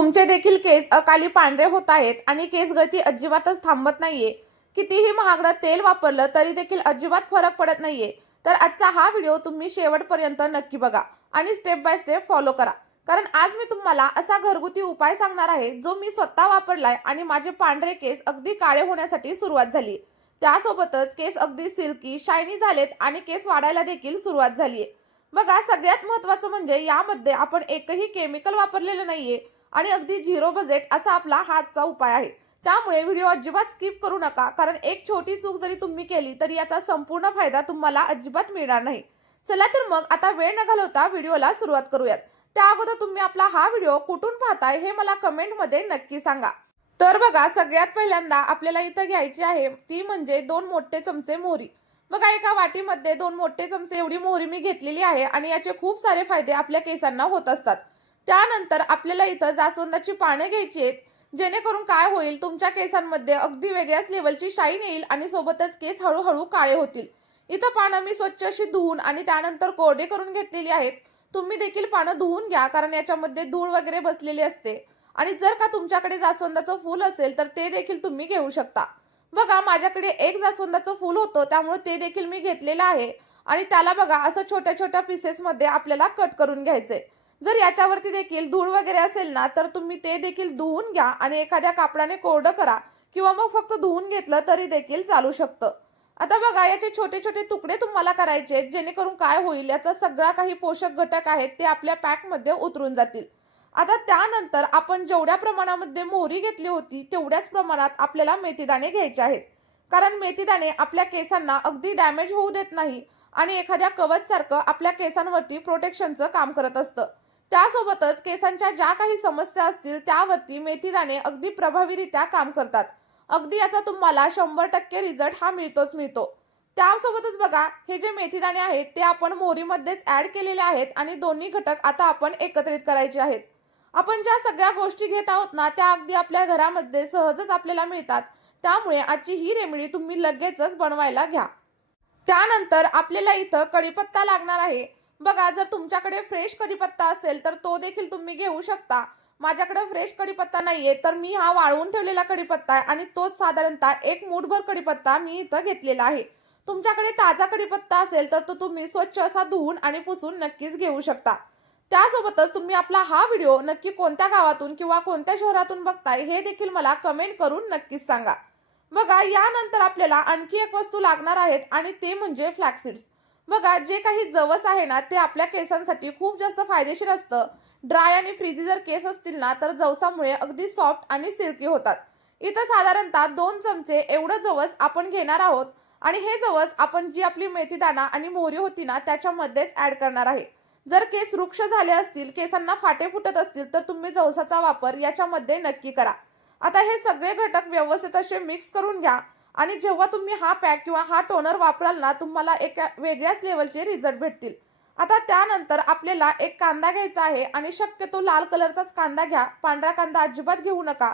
तुमचे देखील केस अकाली पांढरे होत आहेत आणि केस गळती अजिबातच थांबत नाहीये. कितीही महागडं तेल वापरलं तरी देखील अजिबात फरक पडत नाहीये. तर आजचा हा व्हिडिओ तुम्ही शेवटपर्यंत नक्की बघा आणि स्टेप बाय स्टेप फॉलो करा. कारण आज मी तुम्हाला असा घरगुती उपाय सांगणार आहे जो मी स्वतः वापरलाय आणि माझे पांढरे केस अगदी काळे होण्यासाठी सुरुवात झाली. त्यासोबतच केस अगदी सिल्की शायनी झालेत आणि केस वाढायला देखील सुरुवात झालीये. बघा, सगळ्यात महत्त्वाचं म्हणजे यामध्ये आपण एकही केमिकल वापरलेलं नाहीये आणि अगदी झिरो बजेट असा आपला हातचा उपाय आहे. त्यामुळे व्हिडिओ अजिबात स्किप करू नका, कारण एक छोटी चूक जरी तुम्ही केली तरी याचा संपूर्ण फायदा तुम्हाला अजिबात मिळणार नाही. चला तर मग आता वेळ न घालवता व्हिडिओला सुरुवात करूयात. त्या अगोदर तुम्ही आपला हा व्हिडिओ कुठून पाहताय हे मला कमेंटमध्ये नक्की सांगा. तर बघा, सगळ्यात पहिल्यांदा आपल्याला इथं घ्यायची आहे ती म्हणजे 2 मोठे चमचे मोहरी. बघा, एका वाटीमध्ये 2 मोठे चमचे एवढी मोहरी मी घेतलेली आहे आणि याचे खूप सारे फायदे आपल्या केसांना होत असतात. त्यानंतर आपल्याला इथं जास्वंदाची पाने घ्यायची आहेत, जेणेकरून काय होईल, तुमच्या केसांमध्ये अगदी वेगळ्याच लेवलची शाईन येईल आणि सोबतच केस हळूहळू काळे होतील. इथं पानं मी स्वच्छ अशी धुवून आणि त्यानंतर कोरडे करून घेतलेली आहेत. तुम्ही देखील पानं धुवून घ्या, कारण याच्यामध्ये धूळ वगैरे बसलेली असते. आणि जर का तुमच्याकडे जास्वंदाचं फूल असेल तर ते देखील तुम्ही घेऊ शकता. बघा, माझ्याकडे एक जास्वंदाचं फूल होतं, त्यामुळे ते देखील मी घेतलेलं आहे आणि त्याला बघा असं छोट्या छोट्या पीसेसमध्ये आपल्याला कट करून घ्यायचंय. जर याच्यावरती देखील धूळ वगैरे असेल ना तर तुम्ही ते देखील धुवून घ्या आणि एखाद्या कापडाने कोरडं करा किंवा मग फक्त धुवून घेतलं तरी देखील चालू शकतं. आता बघा, याचे छोटे छोटे तुकडे तुम्हाला करायचे आहेत, जेणेकरून काय होईल, याचा सगळा काही पोषक घटक आहेत ते आपल्या पॅकमध्ये उतरून जातील. आता त्यानंतर आपण जेवढ्या प्रमाणामध्ये मोहरी घेतली होती तेवढ्याच प्रमाणात आपल्याला मेथीदाणे घ्यायचे आहेत. कारण मेथीदाणे आपल्या केसांना अगदी डॅमेज होऊ देत नाही आणि एखाद्या कवच सारखं आपल्या केसांवरती प्रोटेक्शनचं काम करत असतं. त्यासोबतच केसांच्या ज्या काही समस्या असतील त्यावरती मेथीदाणे अगदी प्रभावीरित्या काम करतात. अगदी याचा तुम्हाला 100% रिझल्ट हा मिळतो. त्यासोबतच बघा, हे जे मेथीदाणे आहेत ते आपण मोहरीमध्येच ऍड केलेले आहेत आणि दोन्ही घटक आता आपण एकत्रित करायचे आहेत. आपण ज्या सगळ्या गोष्टी घेत आहोत ना त्या अगदी आपल्या घरामध्ये सहजच आपल्याला मिळतात. त्यामुळे आजची ही रेमेडी तुम्ही लगेचच बनवायला घ्या. त्यानंतर आपल्याला इथं कढीपत्ता लागणार आहे. बघा, जर तुमच्याकडे फ्रेश कढीपत्ता असेल तर तो देखील तुम्ही घेऊ शकता. माझ्याकडे फ्रेश कढीपत्ता नाहीये तर मी हा वाळवून ठेवलेला कढीपत्ता आहे आणि तोच साधारणतः एक मूठभर कढीपत्ता मी इथं घेतलेला आहे. तुमच्याकडे ताजा कढीपत्ता असेल तर तो तुम्ही स्वच्छ असा धुवून आणि पुसून नक्कीच घेऊ शकता. त्यासोबतच तुम्ही आपला हा व्हिडिओ नक्की कोणत्या गावातून किंवा कोणत्या शहरातून बघताय हे देखील मला कमेंट करून नक्कीच सांगा. बघा, यानंतर आपल्याला आणखी एक वस्तू लागणार आहेत आणि ते म्हणजे फ्लॅक्सीड्स. बघा, जे काही जवस आहे ना ते आपल्या केसांसाठी खूप जास्त फायदेशीर असतं. ड्राय आणि फ्रीजी जर केस असतील ना तर जवसामुळे अगदी सॉफ्ट आणि सिल्की होतात. इथं साधारणतः 2 चमचे एवढं जवस आपण घेणार आहोत आणि हे जवस आपण जी आपली मेथीदाणा आणि मोहरी होती ना त्याच्यामध्येच ऍड करणार आहे. जर केस रुक्ष झाले असतील, केसांना फाटे फुटत असतील तर तुम्ही जवसाचा वापर याच्यामध्ये नक्की करा. आता हे सगळे घटक व्यवस्थित असे मिक्स करून घ्या आणि जेव्हा तुम्ही हा पॅक किंवा हा टोनर वापराल ना तुम्हाला एका वेगळ्याच लेवलचे रिझल्ट भेटतील. आता त्यानंतर आपल्याला एक कांदा घ्यायचा आहे आणि शक्यतो लाल कलरचाच कांदा घ्या, पांढरा कांदा अजिबात घेऊ नका.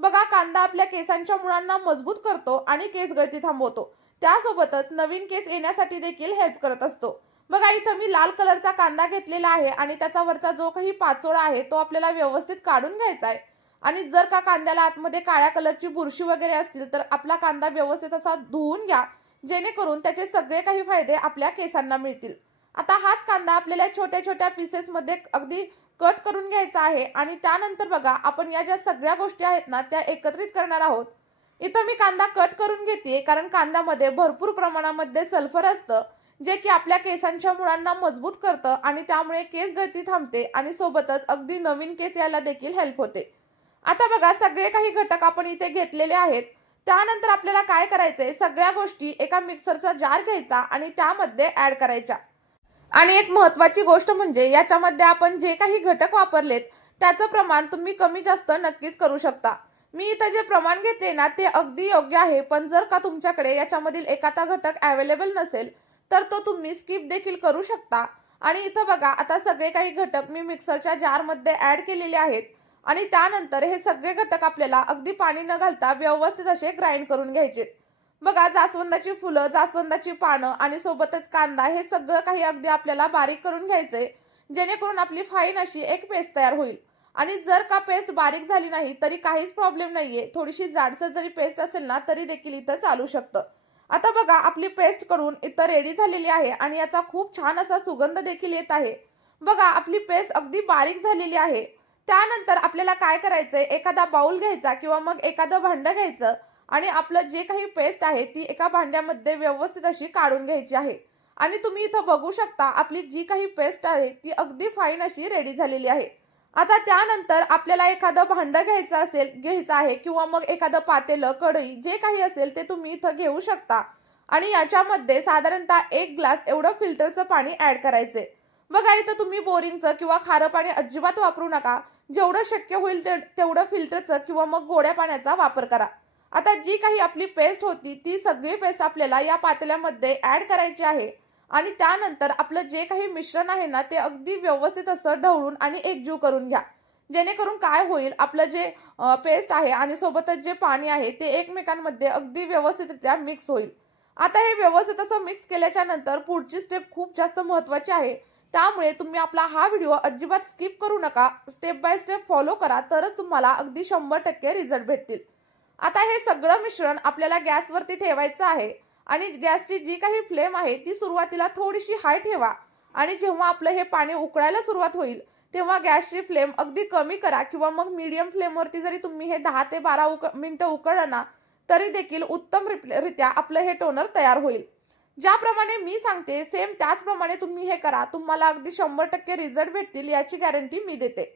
बघा, कांदा आपल्या केसांच्या मुळांना मजबूत करतो आणि केस गळती थांबवतो. त्यासोबतच नवीन केस येण्यासाठी देखील हेल्प करत असतो. बघा, इथं मी लाल कलरचा कांदा घेतलेला आहे आणि त्याचा वरचा जो काही पाचोळा आहे तो आपल्याला व्यवस्थित काढून घ्यायचा आहे. आणि जर का कांद्याला आतमध्ये काळ्या कलरची बुरशी वगैरे असतील तर आपला कांदा व्यवस्थित असा धुवून घ्या, जेणेकरून त्याचे सगळे काही फायदे आपल्या केसांना मिळतील. आता हाच कांदा आपल्याला छोट्या छोट्या पीसेसमध्ये अगदी कट करून घ्यायचा आहे आणि त्यानंतर बघा, आपण या ज्या सगळ्या गोष्टी आहेत ना त्या एकत्रित करणार आहोत. इथं मी कांदा कट करून घेते कारण कांद्यामध्ये भरपूर प्रमाणामध्ये सल्फर असतं, जे की आपल्या केसांच्या मुळांना मजबूत करतं आणि त्यामुळे केस गळती थांबते आणि सोबतच अगदी नवीन केस यायला देखील हेल्प होते. आता बघा, सगळे काही घटक आपण इथे घेतलेले आहेत. त्यानंतर आपल्याला काय करायचंय, सगळ्या गोष्टी एका मिक्सरचा जार घ्यायचा आणि त्यामध्ये ऍड करायच्या. आणि एक महत्त्वाची गोष्ट म्हणजे याच्यामध्ये आपण जे काही घटक वापरलेत त्याचं प्रमाण तुम्ही कमी जास्त नक्कीच करू शकता. मी इथं जे प्रमाण घेतले ना ते अगदी योग्य आहे, पण जर का तुमच्याकडे याच्यामधील एखादा घटक अवेलेबल नसेल तर तो तुम्ही स्किप देखील करू शकता. आणि इथं बघा, आता सगळे काही घटक मी मिक्सरच्या जारमध्ये ऍड केलेले आहेत आणि त्यानंतर हे सगळे घटक आपल्याला अगदी पाणी न घालता व्यवस्थित असे ग्राइंड करून घ्यायचे. बघा, जास्वंदाची फुलं, जास्वंदाची पानं आणि सोबतच कांदा हे सगळं काही अगदी आपल्याला बारीक करून घ्यायचंय, जेणेकरून आपली फाईन अशी एक पेस्ट तयार होईल. आणि जर का पेस्ट बारीक झाली नाही तरी काहीच प्रॉब्लेम नाहीये. थोडीशी जाडसर जरी पेस्ट असेल ना तरी देखील इथं चालू शकतं. आता बघा आपली पेस्ट करून इथं रेडी झालेली आहे आणि याचा खूप छान असा सुगंध देखील येत आहे. बघा आपली पेस्ट अगदी बारीक झालेली आहे. त्यानंतर आपल्याला काय करायचंय, एखादा बाउल घ्यायचा किंवा मग एखादं भांडं घ्यायचं आणि आपलं जे काही पेस्ट आहे ती एका भांड्यामध्ये व्यवस्थित अशी काढून घ्यायची आहे. आणि तुम्ही इथं बघू शकता आपली जी काही पेस्ट आहे ती अगदी फाईन अशी रेडी झालेली आहे. आता त्यानंतर आपल्याला एखादं भांडं घ्यायचं आहे किंवा मग एखादं पातेलं, कढई जे काही असेल ते तुम्ही इथं घेऊ शकता आणि याच्यामध्ये साधारणतः 1 ग्लास एवढं फिल्टरचं पाणी ॲड करायचंय. बघा इथं तुम्ही बोरिंगचं किंवा खारं पाणी अजिबात वापरू नका. जेवढं शक्य होईल तेवढं फिल्टरचं किंवा मग गोड्या पाण्याचा वापर करा. आता जी काही आपली पेस्ट होती ती सगळी पेस्ट आपल्याला या पातेल्यामध्ये ॲड करायची आहे आणि त्यानंतर आपलं जे काही मिश्रण आहे ना ते अगदी व्यवस्थित असं ढवळून आणि एकजीव करून घ्या. जेणेकरून काय होईल, आपलं जे पेस्ट आहे आणि सोबतच जे पाणी आहे ते एकमेकांमध्ये अगदी व्यवस्थितरित्या मिक्स होईल. आता हे व्यवस्थित असं मिक्स केल्याच्या नंतर पुढची स्टेप खूप जास्त महत्त्वाची आहे. त्यामुळे तुम्ही आपला हा व्हिडिओ अजिबात स्किप करू नका. स्टेप बाय स्टेप फॉलो करा तरच तुम्हाला अगदी 100% रिझल्ट भेटतील. आता हे सगळं मिश्रण आपल्याला गॅसवरती ठेवायचं आहे आणि गॅसची जी काही फ्लेम आहे ती सुरुवातीला थोडीशी हाय ठेवा आणि जेव्हा आपलं हे पाणी उकळायला सुरुवात होईल तेव्हा गॅसची फ्लेम अगदी कमी करा किंवा मग मीडियम फ्लेमवरती जरी तुम्ही हे 10 ते 12 मिनिटं उकळलं ना तरी देखील उत्तमरित्या आपलं हे टोनर तयार होईल. ज्याप्रमाणे मी सांगते सेम त्याचप्रमाणे तुम्ही हे करा. तुम्हाला अगदी 100% रिझल्ट भेटतील याची गॅरंटी मी देते.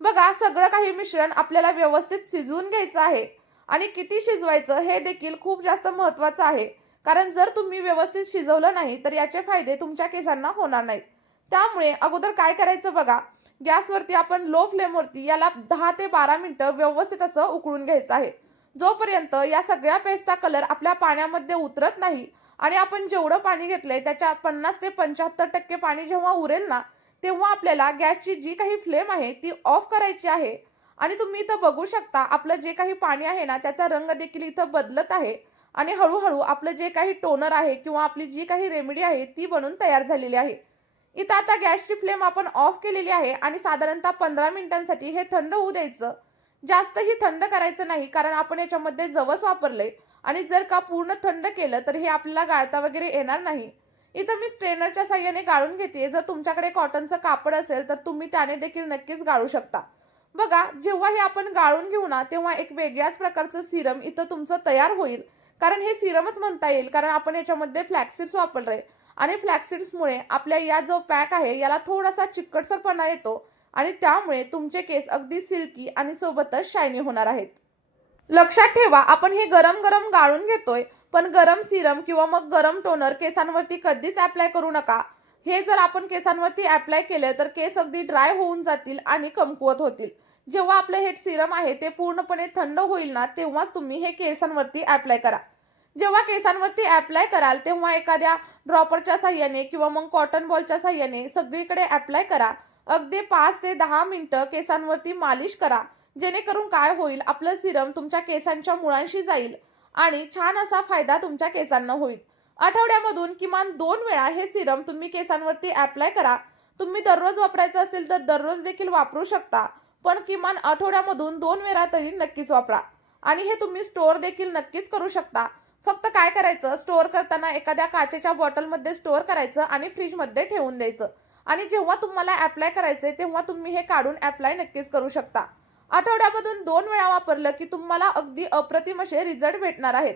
बघा सगळं काही मिश्रण आपल्याला व्यवस्थित शिजवून घ्यायचं आहे आणि किती शिजवायचं हे देखील खूप जास्त महत्त्वाचं आहे. कारण जर तुम्ही व्यवस्थित शिजवलं नाही तर याचे फायदे तुमच्या केसांना होणार नाहीत. त्यामुळे अगोदर काय करायचं बघा, गॅसवरती आपण लो फ्लेमवरती याला 10 ते 12 मिनिटं व्यवस्थित असं उकळून घ्यायचं आहे. जोपर्यंत या सगळ्या पेस्टचा कलर आपल्या पाण्यामध्ये उतरत नाही आणि आपण जेवढं पाणी घेतलंय त्याच्या 50 ते 75% पाणी जेव्हा उरेल ना तेव्हा आपल्याला गॅसची जी काही फ्लेम आहे ती ऑफ करायची आहे. आणि तुम्ही इथं बघू शकता आपलं जे काही पाणी आहे ना त्याचा रंग देखील इथं बदलत आहे आणि हळूहळू आपलं जे काही टोनर आहे किंवा आपली जी काही रेमेडी आहे ती बनून तयार झालेली आहे. इथं आता गॅसची फ्लेम आपण ऑफ केलेली आहे आणि साधारणतः 15 मिनिटांसाठी हे थंड होऊ द्यायचं. जास्तही थंड करायचं नाही कारण आपण याच्यामध्ये जवस वापरलंय आणि जर का पूर्ण थंड केलं तर हे आपल्याला गाळता वगैरे येणार नाही. इथं मी स्ट्रेनरच्या साहाय्याने गाळून घेते. जर तुमच्याकडे कॉटनचं कापड असेल तर तुम्ही त्याने देखील नक्कीच गाळू शकता. बघा जेव्हा हे आपण गाळून घेऊ ना तेव्हा एक वेगळ्याच प्रकारचं सिरम इथं तुमचं तयार होईल. कारण हे सिरमच म्हणता येईल कारण आपण याच्यामध्ये फ्लॅक्सीड्स वापरले आणि फ्लॅक्सीड्समुळे आपल्या या जो पॅक आहे याला थोडासा चिकटसरपणा येतो आणि त्यामुळे तुमचे केस अगदी सिल्की आणि सोबतच शायनी होणार आहेत. लक्षात ठेवा आपण हे गरम गरम गाळून घेतोय पण गरम सिरम किंवा मग गरम टोनर केसांवरती कधीच अप्लाय करू नका. हे जर आपण केसांवरती अप्लाय केले तर केस अगदी ड्राय होऊन जातील आणि कमकुवत होतील. जेव्हा आपलं हे सिरम आहे ते पूर्णपणे थंड होईल ना तेव्हाच तुम्ही हे केसांवरती अप्लाय करा. जेव्हा केसांवरती अप्लाय कराल तेव्हा एखाद्या ड्रॉपरच्या साहाय्याने किंवा मग कॉटन बॉलच्या साहाय्याने सगळीकडे अप्लाय करा. अगदी 5 ते 10 मिनिटं केसांवरती मालिश करा. जेणेकरून काय होईल, आपलं सिरम तुमच्या केसांच्या मुळांशी जाईल आणि छान असा फायदा तुमच्या केसांना होईल. आठवड्यामधून किमान 2 वेळा हे सिरम तुम्ही केसांवरती अप्लाय करा. तुम्ही दररोज वापरायचं असेल तर दररोज देखील वापरू शकता पण किमान आठवड्यामधून 2 वेळा तरी नक्कीच वापरा. आणि हे तुम्ही स्टोअर देखील नक्कीच करू शकता. फक्त काय करायचं, स्टोअर करताना एखाद्या काचेच्या बॉटलमध्ये स्टोअर करायचं आणि फ्रीजमध्ये ठेवून द्यायचं आणि जेव्हा तुम्हाला अप्लाय करायचंय तेव्हा तुम्ही हे काढून अप्लाय नक्कीच करू शकता. आठवड्यामधून 2 वेळा वापरलं की तुम्हाला अगदी अप्रतिम असे रिझल्ट भेटणार आहेत.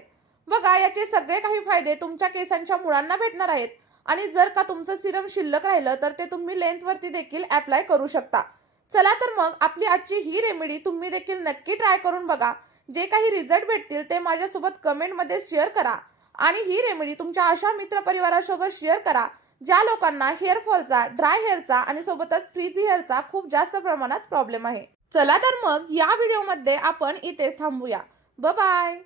बघा याचे सगळे काही फायदे तुमच्या केसांच्या मुळांना भेटणार आहेत आणि जर का तुमचं सिरम शिल्लक राहिलं तर ते तुम्ही लेंथवरती देखील अप्लाय करू शकता. चला तर मग आपली आजची ही रेमेडी तुम्ही देखील नक्की ट्राय करून बघा. जे काही रिझल्ट भेटतील ते माझ्यासोबत कमेंटमध्ये शेअर करा आणि ही रेमेडी तुमच्या अशा मित्रपरिवारासोबत शेअर करा ज्या लोकांना हेअर फॉलचा, ड्राय हेअरचा आणि सोबतच फ्रीझी हेअरचा खूप जास्त प्रमाणात प्रॉब्लेम आहे. चला तर मग या व्हिडिओमध्ये आपण इथेच थांबूया. Bye bye.